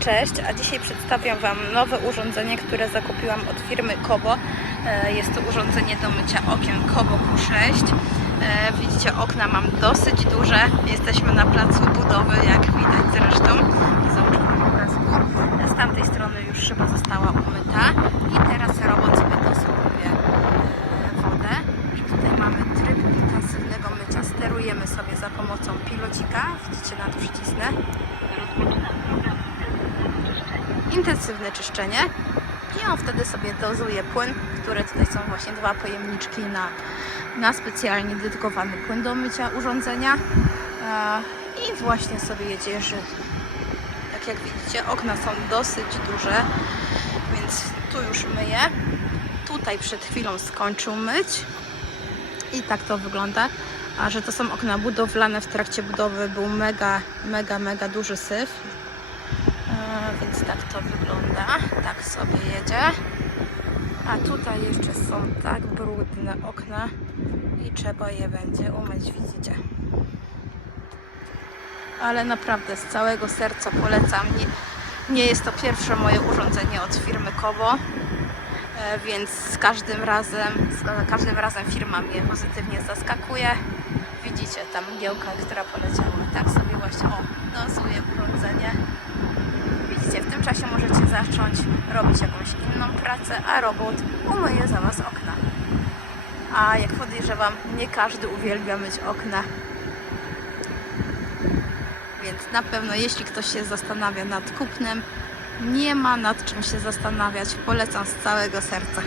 Cześć, a dzisiaj przedstawiam Wam nowe urządzenie, które zakupiłam od firmy Kobo. E, Jest to urządzenie do mycia okien Kobo Q6. E, Widzicie, okna mam dosyć duże. Jesteśmy na placu budowy, jak widać zresztą. Załóżmy obrazku. Z tamtej strony już szyba została umyta i teraz robot sobie dosypuje e, wodę. I tutaj mamy tryb intensywnego mycia. Sterujemy sobie za pomocą pilocika. Widzicie, na to przycisnę. Intensywne czyszczenie i on wtedy sobie dozuje płyn, które tutaj są właśnie dwa pojemniczki na, na specjalnie dedykowany płyn do mycia urządzenia E, i właśnie sobie jedzie, że tak jak widzicie okna są dosyć duże, więc tu już myję. Tutaj przed chwilą skończył myć i tak to wygląda. A że to są okna budowlane w trakcie budowy był mega, mega, mega duży syf. E, więc tak to wygląda. Tak sobie jedzie. A tutaj jeszcze są tak brudne okna i trzeba je będzie umyć, widzicie. Ale naprawdę z całego serca polecam. Nie, nie jest to pierwsze moje urządzenie od firmy Kobo. E, więc z każdym razem, z każdym razem firma mnie pozytywnie zaskakuje. Widzicie tam mgiełka, która poleciała. Tak sobie właśnie o, dozuje urządzenie. Widzicie, w tym czasie możecie zacząć robić jakąś inną pracę, a robot umyje za Was okna. A jak podejrzewam, nie każdy uwielbia myć okna. Więc na pewno, jeśli ktoś się zastanawia nad kupnem, nie ma nad czym się zastanawiać. Polecam z całego serca.